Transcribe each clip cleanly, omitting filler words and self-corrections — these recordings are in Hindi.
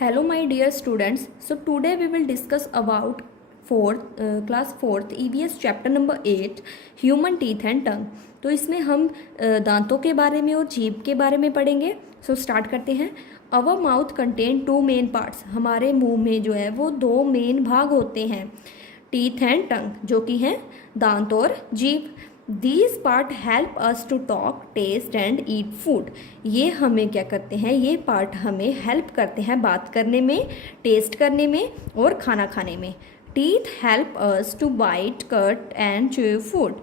Hello my dear students. So today we will discuss about class 4th EVS chapter number 8 human teeth and tongue. तो इसमें हम दांतों के बारे में और जीभ के बारे में पढ़ेंगे. सो स्टार्ट करते हैं. Our mouth contain two main parts. हमारे मुंह में जो है वो दो मेन भाग होते हैं, टीथ एंड टंग, जो कि हैं दांत और जीभ. These part help us to talk, taste and eat food. ये हमें क्या करते हैं, ये पार्ट हमें हेल्प करते हैं बात करने में, टेस्ट करने में और खाना खाने में. Teeth help us to bite, cut and chew food.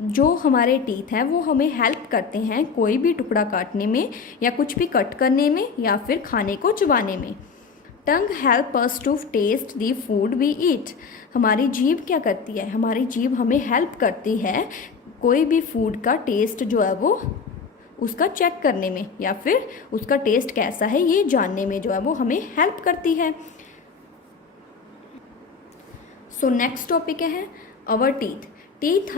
जो हमारे टीथ हैं वो हमें हेल्प करते हैं कोई भी टुकड़ा काटने में या कुछ भी कट करने में या फिर खाने को चबाने में. Tongue help us to taste the food we eat. हमारी जीभ क्या करती है, हमारी जीभ हमें हेल्प करती है कोई भी फूड का टेस्ट जो है वो उसका चेक करने में या फिर उसका टेस्ट कैसा है ये जानने में जो है वो हमें हेल्प करती है. सो नेक्स्ट टॉपिक है our teeth. Teeth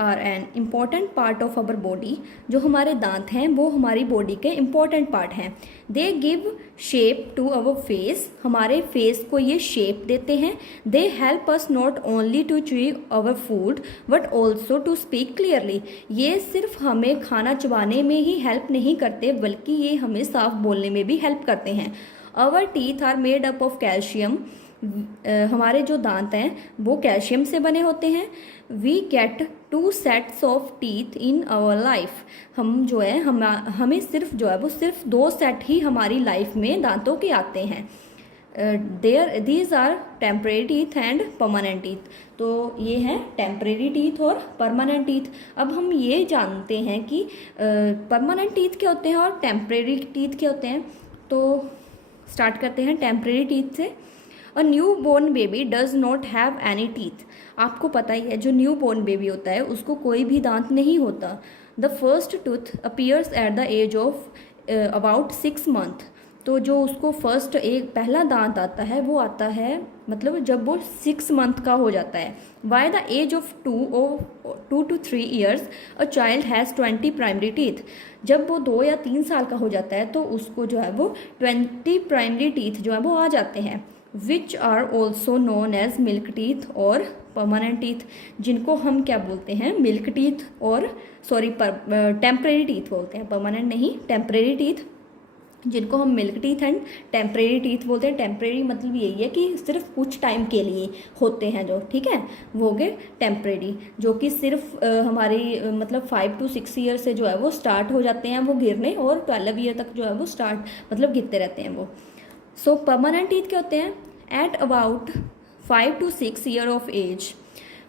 are an important part of our body. जो हमारे दांत हैं वो हमारी बॉडी के इम्पॉर्टेंट पार्ट हैं. They give shape to our face. हमारे फेस को ये शेप देते हैं. They help us not only to chew our food but also to speak clearly. ये सिर्फ हमें खाना चबाने में ही हेल्प नहीं करते बल्कि ये हमें साफ बोलने में भी हेल्प करते हैं. Our teeth are made up of calcium. हमारे जो दांत हैं वो कैल्शियम से बने होते हैं. We get 2 sets of teeth in our life. हम जो है हमें सिर्फ जो है वो सिर्फ 2 सेट ही हमारी लाइफ में दांतों के आते हैं. These are temporary teeth and permanent teeth. तो ये हैं टेम्परेरी टीथ और परमानेंट टीथ. अब हम ये जानते हैं कि परमानेंट टीथ क्या होते हैं और टेम्परेरी टीथ क्या होते हैं. तो स्टार्ट करते हैं टेम्परेरी टीथ से. A new born baby does not have any teeth. आपको पता ही है जो न्यू बोर्न बेबी होता है उसको कोई भी दांत नहीं होता. The first tooth appears at the age of about 6 month. तो जो उसको फर्स्ट एक पहला दांत आता है वो आता है मतलब जब वो 6 मंथ का हो जाता है. By the age of 2 to 3 years a child has 20 primary teeth. जब वो 2 या 3 साल का हो जाता है तो उसको जो है वो 20 प्राइमरी टीथ जो है वो आ जाते हैं. Which are also known as milk teeth और परमानेंट टीथ. जिनको हम क्या बोलते हैं, मिल्क टीथ और टेम्परेरी टीथ बोलते हैं, परमानेंट नहीं, टेम्परेरी टीथ, जिनको हम milk teeth and temporary teeth बोलते हैं. टेम्परेरी मतलब यही है कि सिर्फ कुछ टाइम के लिए होते हैं जो, ठीक है, वो हो गए टेम्परेरी, जो कि सिर्फ हमारी मतलब 5 to 6 ईयर से जो है वो स्टार्ट हो जाते हैं वो गिरने और 12 ईयर तक जो है वो स्टार्ट मतलब गिरते रहते हैं वो. सो परमानेंट टीथ क्या होते हैं, at about 5 to 6 year of age,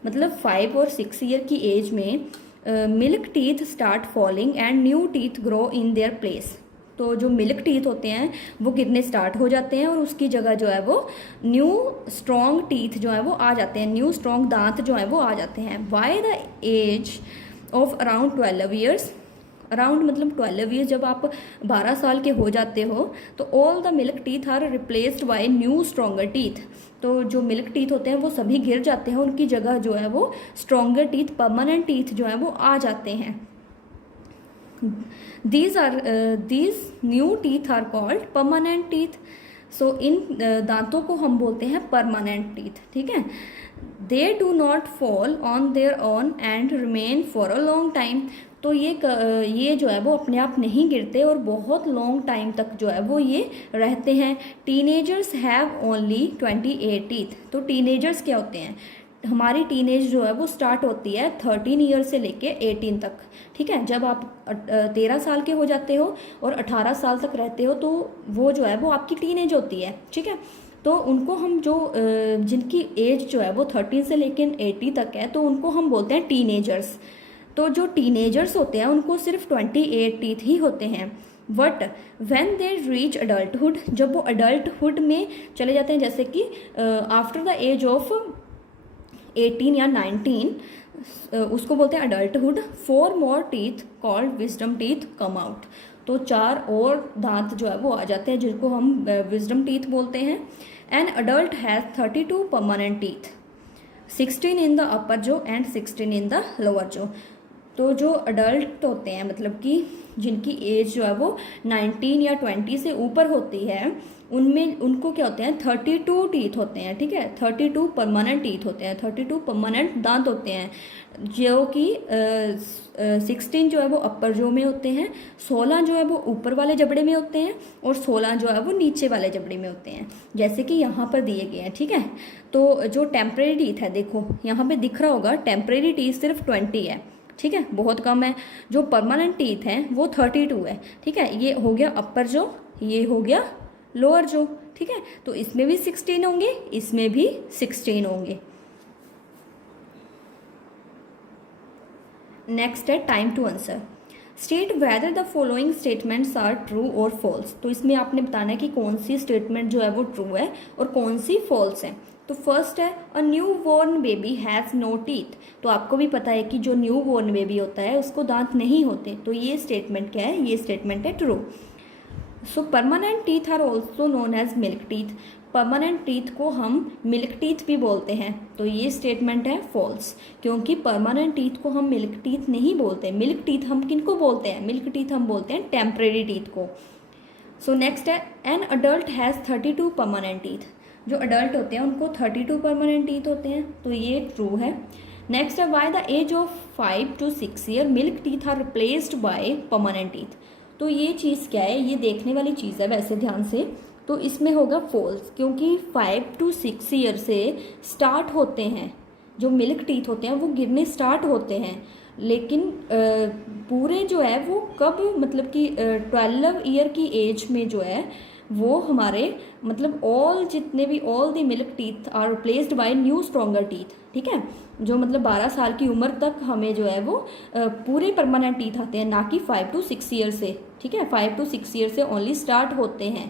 मतलब 5 और 6 ईयर की एज में milk teeth start falling and new teeth grow in their place. तो जो मिल्क टीथ होते हैं वो गिरने स्टार्ट हो जाते हैं और उसकी जगह जो है वो न्यू स्ट्रॉन्ग टीथ जो है वो आ जाते हैं, न्यू स्ट्रॉन्ग दांत जो है वो आ जाते हैं. By the age of around 12 years, around मतलब 12 ईयर, जब आप 12 साल के हो जाते हो तो all the milk teeth are replaced by new stronger teeth. तो जो मिल्क टीथ होते हैं वो सभी गिर जाते हैं, उनकी जगह जो है वो स्ट्रॉन्गर टीथ, परमानेंट टीथ जो है वो आ जाते हैं. these new teeth are called permanent teeth. So इन दांतों को हम बोलते हैं परमानेंट टीथ, ठीक है. They do not fall on their own and remain for a long time. तो ये जो है वो अपने आप नहीं गिरते और बहुत लॉन्ग टाइम तक जो है वो ये रहते हैं. Teenagers have only 28 teeth. तो टीनेजर्स क्या होते हैं, हमारी टीनेज जो है वो स्टार्ट होती है 13 ईयर से लेके 18 तक, ठीक है. जब आप 13 साल के हो जाते हो और 18 साल तक रहते हो तो वो जो है वो आपकी टीनेज होती है, ठीक है. तो उनको हम जो जिनकी एज जो है वो 13 से लेकिन 80 तक है तो उनको हम बोलते हैं टीनेजर्स. तो जो टीनेजर्स होते हैं उनको सिर्फ 28 टीथ ही होते हैं. But when they reach adulthood, जब वो अडल्टहुड में चले जाते हैं, जैसे कि आफ्टर द एज ऑफ 18 या 19, उसको बोलते हैं adulthood. 4 more teeth called wisdom teeth come out. तो 4 और दांत जो है वो आ जाते हैं जिनको हम विजडम टीथ बोलते हैं. An adult has 32 permanent teeth, 16 in the upper जो एंड 16 इन द लोअर जो. तो जो अडल्ट होते हैं, मतलब कि जिनकी एज जो है वो 19 या 20 से ऊपर होती है, उनमें उनको क्या होते हैं 32 टीथ होते हैं, ठीक है, 32 परमानेंट टीथ होते हैं, 32 परमानेंट दांत होते हैं, जो कि 16 जो है वो अपर जो में होते हैं, 16 जो है वो ऊपर वाले जबड़े में होते हैं, और 16 जो है वो नीचे वाले जबड़े में होते हैं, जैसे कि यहाँ पर दिए गए हैं, ठीक है। तो जो टेम्परेरी टीथ है, देखो यहाँ पे दिख रहा होगा, टेम्परेरी टीथ सिर्फ 20 है, ठीक है, बहुत कम है। जो परमानेंट टीथ हैं वो 32 है, ठीक है। ये हो गया अपर जो, ये हो गया लोअर जो, ठीक है। तो इसमें भी 16 होंगे, इसमें भी 16 होंगे। नेक्स्ट है time to answer. State whether the following statements are true और फॉल्स। तो इसमें आपने बताना है कि कौन सी स्टेटमेंट जो है वो ट्रू है और कौन सी फॉल्स है। तो फर्स्ट है a new born baby has no teeth. तो आपको भी पता है कि जो न्यू बॉर्न बेबी होता है उसको दांत नहीं होते, तो ये स्टेटमेंट क्या है, ये स्टेटमेंट है true. So permanent teeth are also known as milk teeth. Permanent teeth को हम मिल्क टीथ भी बोलते हैं, तो ये स्टेटमेंट है फॉल्स, क्योंकि परमानेंट टीथ को हम मिल्क टीथ नहीं बोलते। मिल्क टीथ हम किनको बोलते हैं, मिल्क टीथ हम बोलते हैं टेम्परेरी टीथ को। सो नेक्स्ट है an adult has 32 permanent teeth. जो अडल्ट होते हैं उनको 32 परमानेंट टीथ होते हैं, तो ये ट्रू है। नेक्स्ट है by the age of 5 to 6 year milk teeth are replaced by permanent teeth. तो ये चीज़ क्या है, ये देखने वाली चीज़ है वैसे ध्यान से, तो इसमें होगा फॉल्स, क्योंकि 5 to 6 ईयर से स्टार्ट होते हैं जो मिल्क टीथ होते हैं, वो गिरने स्टार्ट होते हैं, लेकिन पूरे जो है वो कब, मतलब कि 12 ईयर की एज में जो है वो हमारे, मतलब ऑल जितने भी all the milk teeth are replaced by new stronger teeth, ठीक है। जो मतलब 12 साल की उम्र तक हमें जो है वो पूरे परमानेंट टीथ आते हैं, ना कि 5 to 6 ईयर से, ठीक है। 5 to 6 ईयर से ओनली स्टार्ट होते हैं।